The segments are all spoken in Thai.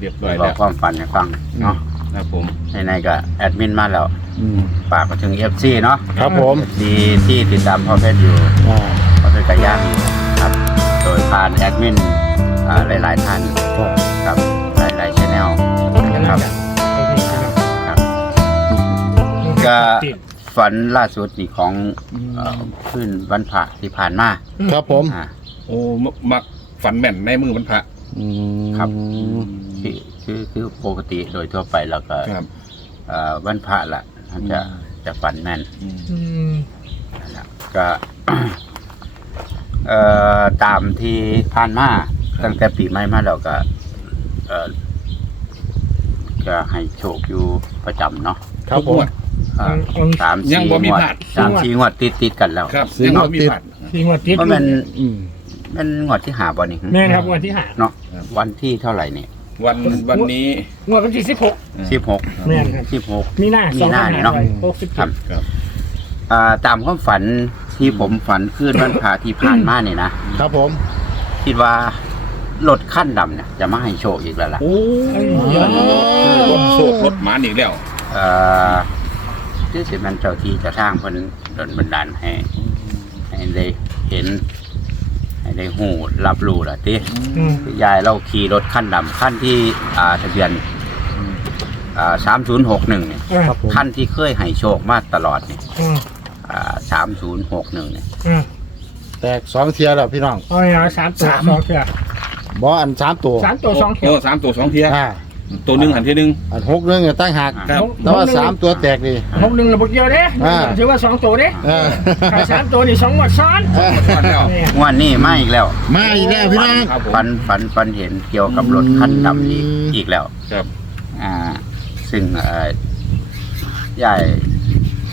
เรียบร้อยบอแล้กวความฝันให้ฟังเนาะครับผมในๆก็แอดมินมาแล้วอืมฝากมาถึง FC เนาะ ครับผมดีที่ติดตามพ่อเพชรอยู่อ่าพ่อเพชรกระย่างครับ โดยผ่านแอดมินอ่าหลายๆท่านครับครับหลายๆชแนลครับครับ ก็ฝันล่าสุดนี่ของเอ่อขึ้นวันพระที่ผ่านมาครับผม อ่าโอ้มมักฝันแม่นในมือมันพระ อืมครับ คือคือคือปกติโดยทั่วไปเราก็ครับ เอ่อวันพระละมันจะจะฝันแม่นอืมอืมนั่นแหละก็ เอ่อตามที่ผ่านมาตั้งแต่ปีใหม่มาเราก็เอ่อก็ให้โชคอยู่ประจำเนาะครับผมอ่าอืมสามยังสี่บ่มีงวดพลาด สามสี่งวดติดติดๆกันแล้วครับสี่ยังงวบ่ดมีติดพลาดทีงวดติดเพราะมันอืมมันงวดที่หาบ่นี่ แม่นครับวันที่หา เนาะ วันที่เท่าไหร่นี่วันวันนี้งวดวันที่สิบหกสิบหกแม่นครับสิบหกมีหน้ามีสองหน้าพันนี่ห้าเนาะร้อยหกสิบครับครับอ่าตามความฝันที่ผมฝันคืนวันพระที่ผ่านมาเนี่ยนะครับผม คิดว่ารถขั้นดำเนี่ยจะมาให้โชคอีกแล้วล่ะโอ้เอ้ยอ๋อรถโซกรถหมานอีกแล้วเอ่อที่สิมันเจ้าที่เจะสร้างเพิ่นดลบันดาลให้ให้ได้เห็น ให้ได้หูรับรู้ล่ะติอืมยายเราขี่รถขั้นดำขั้นที่อ่าทะเบียนอ่าสามศูนย์หกหนึ่งเนี่ยเออครับผมขั้นที่เคยให้โชคมาตลอดเนี่ยอืมอ่าสามศูนย์หกหนึ่งเนี่ยอืมแตกสองเทียแล้วพี่น้องเอาอย่างละสามตัวสองเถื่อบออันสามตัวสามตัวสองเถื่โอ้อสามตัวสองเทียอ่า ตัวหนึ่งหันทีหนึ่ง อันหกเรื่องเนี่ยตั้งหักครับ แต่ว่าสามตัวแตกดีหกหนึ่งระบบเดียวเด้อ่าถือว่าสองตัวเด้เออขายสามตัวนี่สองหมดซ้อนเออก่อนแล้วเนี่ยงวันนี้มาอีกแล้ว มาอีกแล้วพี่น้อง ครับผม ฝันฝันฝันเห็นเกี่ยวกับรถขั้นดำอีกอืม อีกแล้วครับ อ่า ซึ่งเอ่อยาย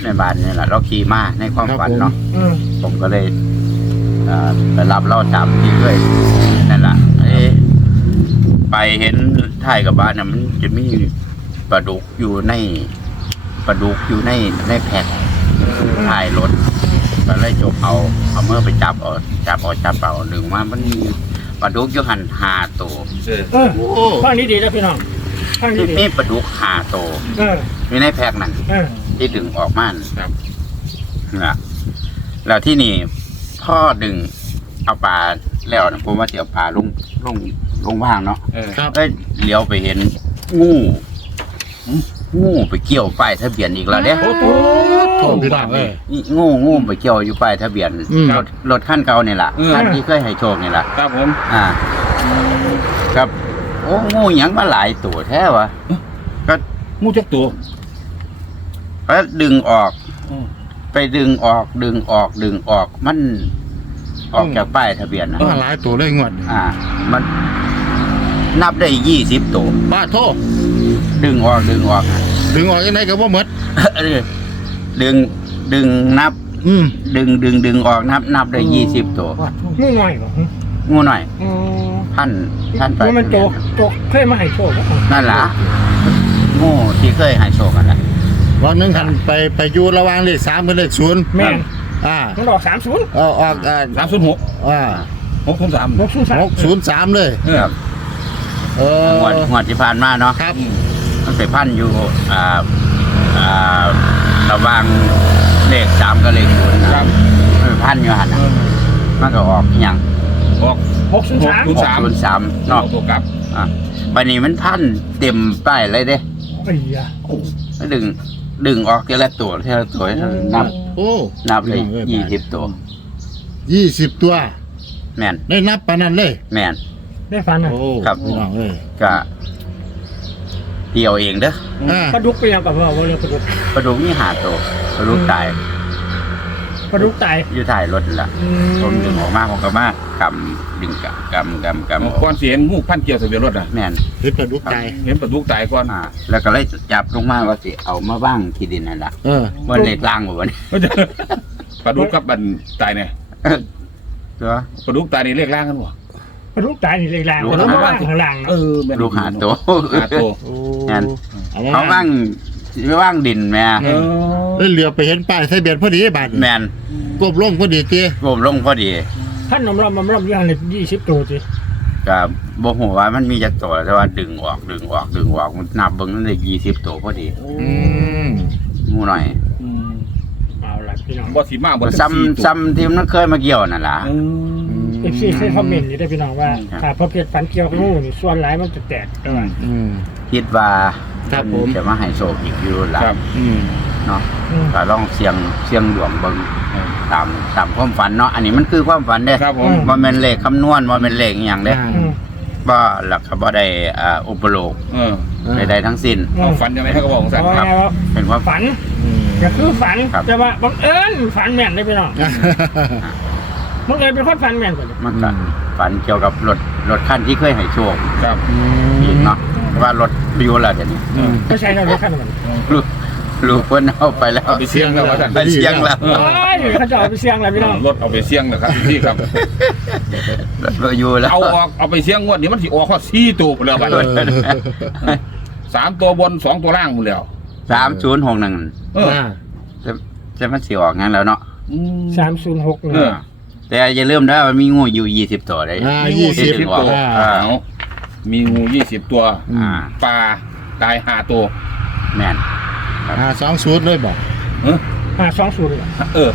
แม่บ้านนี่แหละเราขี่มาในความฝันเนาะอืมผมก็เลยเอ่อไปรับเล่าตามที่ด้วยนั่นแหละเอ๊ะ ไปเห็นท้ายกับบ้านน่ะมันจะมีปลาดุกอยู่ในปลาดุกอยู่ในในแพ็คท้ายรถก็เลยจบเอาเอาเมื่อไปจับเอาจับเอาจับเอาดึงมามันมีปลาดุกอยู่หันหาตัวเออเออโอ้ฟังนี้ดีนะพี่น้องฟังนี้ที่ดีมีปลาดุกหาตัวเอออยู่ในแพ็คนั่นเออที่ดึงออกมาน่ะครับนะแล้วที่นี่พ่อดึงเอาปลาแล้วนะผมว่าจะเอาปลาลงลง ลงว่างเนาะเออครับเอ้ยเลี้ยวไปเห็นงูงูไปเกี่ยวป้ายทะเบียนอีกแล้วเด้โอ้โหโทษพี่น้องเอ้ยนี่งูงูไปเกี่ยวอยู่ป้ายทะเบียนอืม รถรถขั้นเก่านี่แหละอืม ขั้นที่เคยให้โชคนี่แหละครับผมอ่า ครับ โอ้งูหยังมาหลายตัวแท้วะก็งูจักตัว ก็ดึงออก อืมไปดึงออก ดึงออก ดึงออกมัน ออกจากป้ายทะเบียนนะมาหลายตัวเลยงวดอ่า มัน นับได้ยี่สิบตัวป้าโทษดึงออกดึงออกอะดึงออกยังไงก็ว่าหมดเออดึงดึงนับ อืมดึงดึงดึงออกนับ นับได้ยี่สิบตัวงูหน่อยบ่งูหน่อยอืมท่านท่านไปนี่มันโตโตเคยมาให้โชคบ่นั่นล่ะงูที่เคยให้โชคกันนะวันหนึงหันไปไปอยู่ระหว่างเลขสามกับเลขศูนย์แม่นอ่ามันออกสามศูนย์เอาออกอ่าสามศูนย์หกอ่าหกศูนย์สามหกศูนย์สามหกศูนย์สามเลยเออครับ เออ งวดงวดที่ผ่านมาเนาะครับ มันไปพันอยู่อ่าอ่าระหว่างเลขสามกับเลขศูนย์นะครับมันไปพันอยู่หันน่ะมันก็ออกอหย่างออก หกศูนย์สามหกหกศูนย์สามนอเนาะกตัวกลับอะบันนี้มันพันเต็มป้ายเลยเด้ไอ้ยาดึงดึงออกทีละตัวทีละตัวนับโอ้นับเลยยี่สิบตัวยี่สิบตัว แม่นได้นับปานนั้นเลย แม่น ได้ฟันอะโอ้ครับ พี่น้องเอ้ยก็เดียวเองเด้ออ่าปลาดุกไปยังกับว่าว่าเรือปลาดุกปลาดุกนี่หาตัวปลาดุกตายปลาดุกตายอยู่ท้ายรถนั่นละอืผมดึงออกมาผมก็มากำดึงกำกำกำกำออกก่อนเสียงงูพันเกี่ยวทะเบียนรถอะแม่นเห็นปลาดุกใจ เห็นประตูตายก่อนอ่าแล้วก็เลยจับลงมาว่าสิเอามาว่างที่ดินนั่นละเออ มันเลยกลางหมดวันนี้ปลาดุกกับบันตายเนี่ยตัวปลาดุกตายนี่เรียกล่างกันบ่ ปลาดุกตายนี่เลยแรงลูกปลาดุกหาล่างข้างล่างเอเนาะอแม่นลูกหาตัว หาตัวโอ้งั้นเอาเขาว่างไม่ว่างดินแม่เออแล้วเหลือไปเห็นป้ายทะเบียนพอดีบาดแมนกบลงพอดีเตี้ยผมลงพอดีท่านนมรอมนมรอมอยู่ห่างเลยยี่สิบตัวสิก็บ่ฮู้ว่ามันมีจักตัวแต่ว่าดึงออกดึงออกดึงออกมันนับเบิ่งนั่นได้20ตัวพอดีอืมหมู่หน่อยอืมเอาละพี่น้องบ่สิมาบ่ซ้ำซ้ำที่มันเคยมาเกี่ยวนั่นล่ะ อืม เอฟซีเคยคอมเมนต์อยู่ได้พี่น้องว่าครับ ถ้าพอเพชรฝันเกี่ยวกับงูนี่ส่วนหลายมันจะแตกแต่ว่าอืมคิดว่าครับผม จะมาให้โชคอีกอยู่ล่ะครับอืมเนาะอืม ก็ลองเสียงเสียงดวงเบิ่งตามตามความฝันเนาะอันนี้มันคือความฝันเด้ครับผม บ่แม่นเลขคำนวณบ่แม่นเลขอหย่างเด้อ่าอืมบ่หลักก็บ่ได้อ่าอุปโลกเออใดๆทั้งสิ้น เอาฝันยังไงให้ก็บอกของสัน เอาครับไงว่าเป็นความ ฝันอืมก็คือฝันครับ แต่ว่าบังเอิญฝันแม่นได้พี่น้อง บังเอิญเป็นคนฝันแม่นกว่านี้มันก็ฝันเกี่ยวกับรถรถคันที่เคยให้โชคครับอีกเนาะแต่ว่ารถไปอยู่แล้วเดี๋ยวนี้อืมไม่ใช่เราเลยขั้นมันลูกลูกเพิ่นเอาไปแล้วเอาไปเสี่ยงแล้วว่าสันไปเชียงแล้วเออโอ้ยเขาจะเอาไปเสี่ยงแล้วพี่น้องรถเอาไปเสี่ยงนะครับพี่ครับรถไปอยู่แล้วเอาออกเอาไปเสี่ยงงวดนี้มันสิออกข้อสี่ตัวพุ่นแล้วบัดเออสามตัวบนสองตัวล่างพุ่นแล้วสามศูนย์หกหนึ่งเอออ่าจะจะมันสิออกงั้นแล้วเนาะอืมสามศูนย์หกหนึ่งเออ แต่อย่าลืมนะว่ามีงูอยู่ยี่สิบตัวเลย อ่ามีงูยี่สิบ40ตัวอ่าเอามีงูยี่สิบตัวอืมปลาตายห้าตัว แม่นอ่าสองศูนย์เลยบอกเออห้าสองศูนย์เออ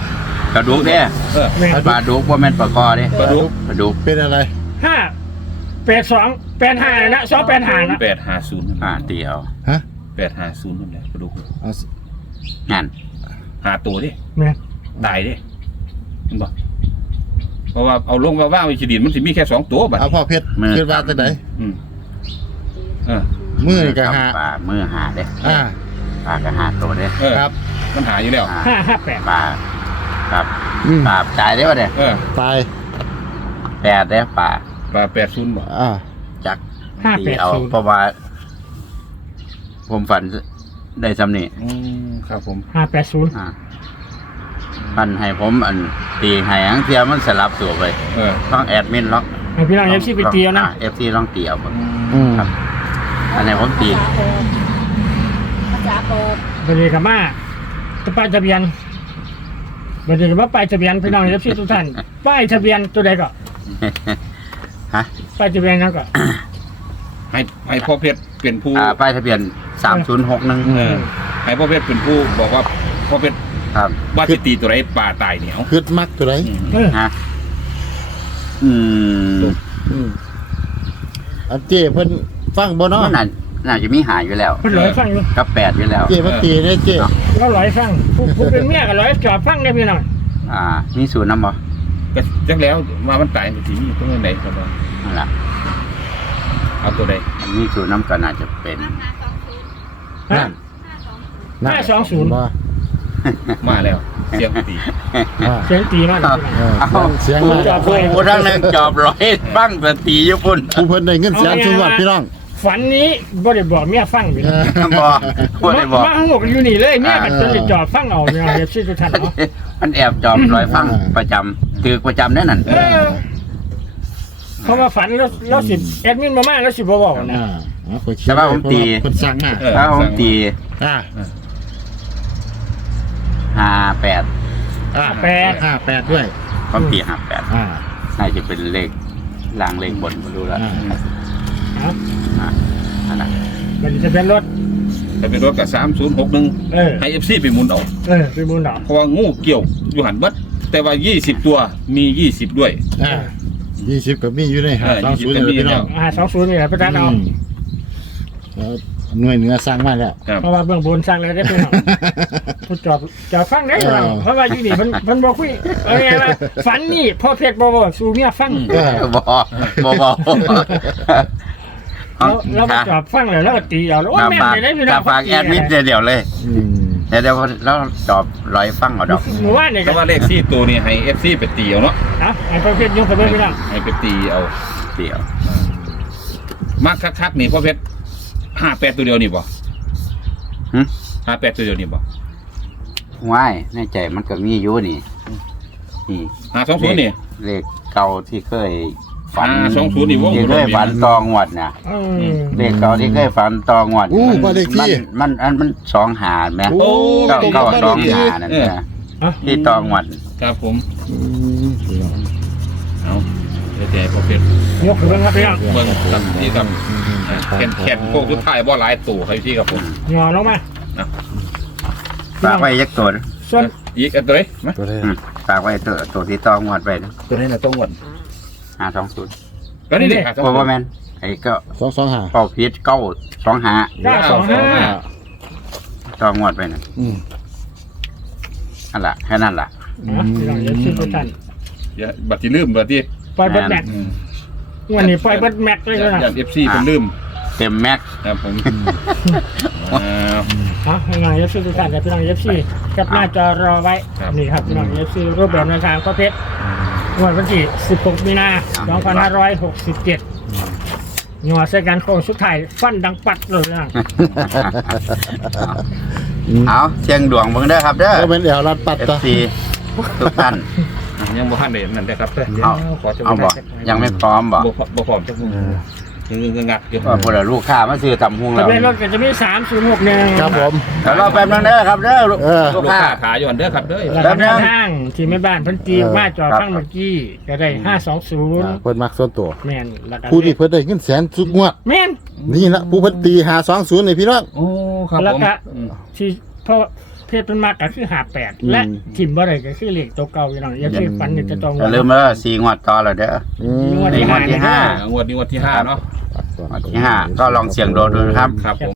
กระดูกเด้เออ แม่นปลาดุกว่าแม่นปลาคอเด้ปลาดุก ปลาดุกเป็นอะไรห้าแปดสองแปดห้านะสองแปดห้านะแปดห้าศูนย์อ่าตีเอาฮะแปดห้าศูนย์นั่นแหละกระดูกเอางั้นห้าตัวดิแม่นตายดิเห็นบ่ เพราะว่าเอาลงมาว่างไว้ขีดินมันสิมีแค่สองตัวบัดเอาพ่อเพชรเพชรว่าแต่ไหนอืมเออมือนี่ก็หาปลามือหาเด้อ่าปลาก็หาตัวเด้เออครับ มันหาอยู่แล้วอ่าห้าห้าแปดปลาครับอืมปลาตายได้ป่ะเด้เออตายแปดเด้ปลาปลาแปดศูนย์บ่อ่าจักห้าตีแปดเอาศูนย์เพราะว่าผมฝันได้สำนี่อืมครับผมห้าแปดศูนย์อ่า พันให้ผมอันตีให้อังเทียมันสลับตัวไปเออต้องแอดมินล็อกให้พี่น้องเอฟซีไปเตียวนะเอฟซีลองตีเอาบ่อืมครับอันไหนผมตีภาษาโปกบริกามาจะป้ายทะเบียนบริกามาป้ายทะเบียนพี่น้องเอฟซีทุกท่านป้ายทะเบียนตัวใดก็ฮะป้ายทะเบียนนั่นก็ให้ให้พ่อเพชรเป็นผู้อ่าป้ายทะเบียนสามศูนย์หกหนึ่งเออให้พ่อเพชรเป็นผู้บอกว่าพ่อเพชร ครับว่าสิตีตัวไหนปลาตายเหนียวคืดมักตัวไหนอืมเออฮะอืมอืมอันเจ้เพิ่นฟังบ่เนาะมันน่าน่าจะมีหายอยู่แล้วเพิ่นร้อยฟังอยู่กับแปดอยู่แล้ว เจ้เมื่อกี้เนี่ยเจ้เราร้อยฟังผู้ผู้เป็นเมียก็ร้อยจอบฟังได้พี่น้องอ่า มีศูนย์น้ำบ่ก็จักแล้วมามันตายมันสิมีตรงไหนครับว่านั่นแหละเอาตัวใดมีศูนย์น้ำก็น่าจะเป็นห้าสองศูนย์ห้าสองศูนย์บ่ มาแล้ว เสียงตีอ่าเสียงตีมากเลยพี่น้องเออเสียงผู้มาจอบไว้ผู้ทั้งนั้นจอบร้อยบ้างสตีญี่ปุ่นผู้เพิ่นได้เงินแสนสุวัดพี่น้องฝันนี้บ่ได้บอกเมียฟังพี่น้องบ่บ่ได้บอก มาห้องหกอยู่นี่เลยเมียก็จะได้จอบฟังเอาพี่น้องเอฟซีทุกท่านเนาะมันแอบจอบร้อยฟังประจำถือประจำแน่นั่นเออเพราะว่าฝันแล้วแล้วสิแอดมินมามาแล้วสิบ่บอกนะ อ่าเอาไปเขียนแต่ว่าผมตี เพิ่นสั่งมาเออถ้าผมตีอ่า ห้าแปดอ่าห้าแปดด้วยผมตีห้าแปดอ่า น่าจะเป็นเลขลางเลขบนไม่รู้ละอ่าเอาอ่าอันนั้นมันจะเป็นรถแต่เป็นรถกับสามศูนย์หกหนึ่งเออ ให้เอฟซีไปหมุนเอาเออเป็นบุญดอกเพราะว่างูเกี่ยวอยู่หันเบัดแต่ว่ายี่สิบตัวมียี่สิบด้วย อ่ายี่สิบกับมีอยู่ในหาเออสองศูนย์20ก็มี พี่น้องอ่าสองศูนย์นี่แหละพระจันทร์เอาอืมแล้วหน่วยเหนือสร้างมาแล้ว ครับเพราะว่าเบื้องบนสร้างแล้วได้เป็นของ ผู้จอบจอบฟังได้หรอเออเพราะว่าอยู่นี่มันมันบอกคุยเอาไงล่ะฝันนี่พ่อเพชรบ่บ่สู่เมียฟังอืมเออบอบอบอแล้วแล้วมาจอบฟังเลยแล้วก็ตีเอาแล้วว่าถ้าแม่นฝากเลยได้พี่น้ถ้าองฝากแอดมิดเดี๋ยวเลยอืมเดี๋ยวเดี๋ยวแล้วจอบร้อยฟังเอาดอกหมู่บ้านนี่แต่ก็ว่าเลขสี่ตัวนี้ให้เอฟซีไปตีเอาเนาะอะไอ้พ่อเพชรยกไปเบิ่งพี่น้องให้ไปตีเอาเดี๋ยวมากคักๆนี่พ่อเพชรห้าแปดตัวเดียวนี่บ่หึห้าแปดตัวเดียวนี่บ่ ว่ายในใจมันก็มีอยู่นี่ นี่ห้าสองศูนย์นี่ เลขเก่าที่เคยฝันอ่า20นี่วงที่เคยฝันตองวดน่ะเออเลขเก่าที่เคยฝันตองวดอู้มันบ้านเลขที่ มันมันอันมันสองหาไหมโอ้เก้าตรงเก้ากับสบ้าอนงเลขหาที่นั่นเออนะอะที่ตองวดครับผมอืมพี่น้องเอาเดี๋ยวจะให้พอเพชรยกขึ้นเบิ่งครับพี่น้องเบิ่งกับนี่กับแขนแขนพวกสุดท้ายบ่หลายตู่ครับพี่ครับผมงอลงมา ฝากไว้ยักตัวนะส่วนอีกอันตัวไหนมาตัวได้อืมฝากไว้ตัวตัวที่ต้องงวดไปนะตัวไหนน่ะต้องงวดห้าสองศูนย์ก็นี่ดิเพราะว่าแมนไอ้ก็สองสองห้าเป้าพีชเก้าสองหาเก้าสองห้าต้องงวดไปนะอืมนั่นแหละแค่นั้นแหละนะพี่น้องเอฟซีทุกท่านอย่าบัดที่ลืมบัดที่ปล่อยเบิดแม็กอืมวันนี้ปล่อยเบิดแม็กเลยนะอย่า FC เพิ่นลืมเต็มแม็กซ์ครับผม อ่าฮะพี่น้องเอฟซีทุกท่านแต่พี่น้องเอฟซีกับหน้าจอรอไว้ ครับ นี่ครับพี่น้องเอฟซีรูปแบบแนวทางก็เพชรงวดวันที่ 16 มีนา 2567หน่วยใส่การโค้งสุดท้ายฟันดังปัดเลยนะเอาเชียงดวงเบิ่งเด้อครับเด้อ ก็เป็นเอวรัดปัดต่อ FC ทุกท่าน ยังบ่ทันได้นั่นเด้อครับเด้อเอา ขอจะเอาบ่ยังไม่พร้อมบ่บ่พร้อมบ่พร้อมจักมื้อ เงงักอยู่ว่าพวกเราลูกค้ามาซื้อตำหุงทะแล้วเบียนรถก็จะมี3061ครับผมเดี๋ยวรอแป๊บนึงเด้อครับเด้อลูกเออ ลูกลูกค้า ค้าขายอยู่อันเด้อครับเด้อแล้วแล้ก็วแนวทางที่แม่บ้านเพันจีมาจอครับข้างเมื่อกี้ก็ได้ อ่า520 เพิ่นมักส่วนตัว แม่นแล้วก็ผู้ที่เพิ่นได้เงินแสนทุกงวด แม่น นี่ละผู้เพิ่นตีหาสองศูนย์นี่พี่น้อง โอ้ครับแล้วผมก็ อืม ที่เพราะ เพศเป็นมากก็คือ58และอืมทิมบ่ได้ก็คือเลขตัวเก่าอย่างนั้นอย่าคือฟันนี่จะต้องอย่าลืมเด้อสี่งวดต่อแล้วเด้อ อืมงวดนี่ งวดที่ห้า งวดนี้งวดที่ห้าเนาะ งวดที่ห้าก็ลองเสี่ยงโดนดูนะครับ ครับผม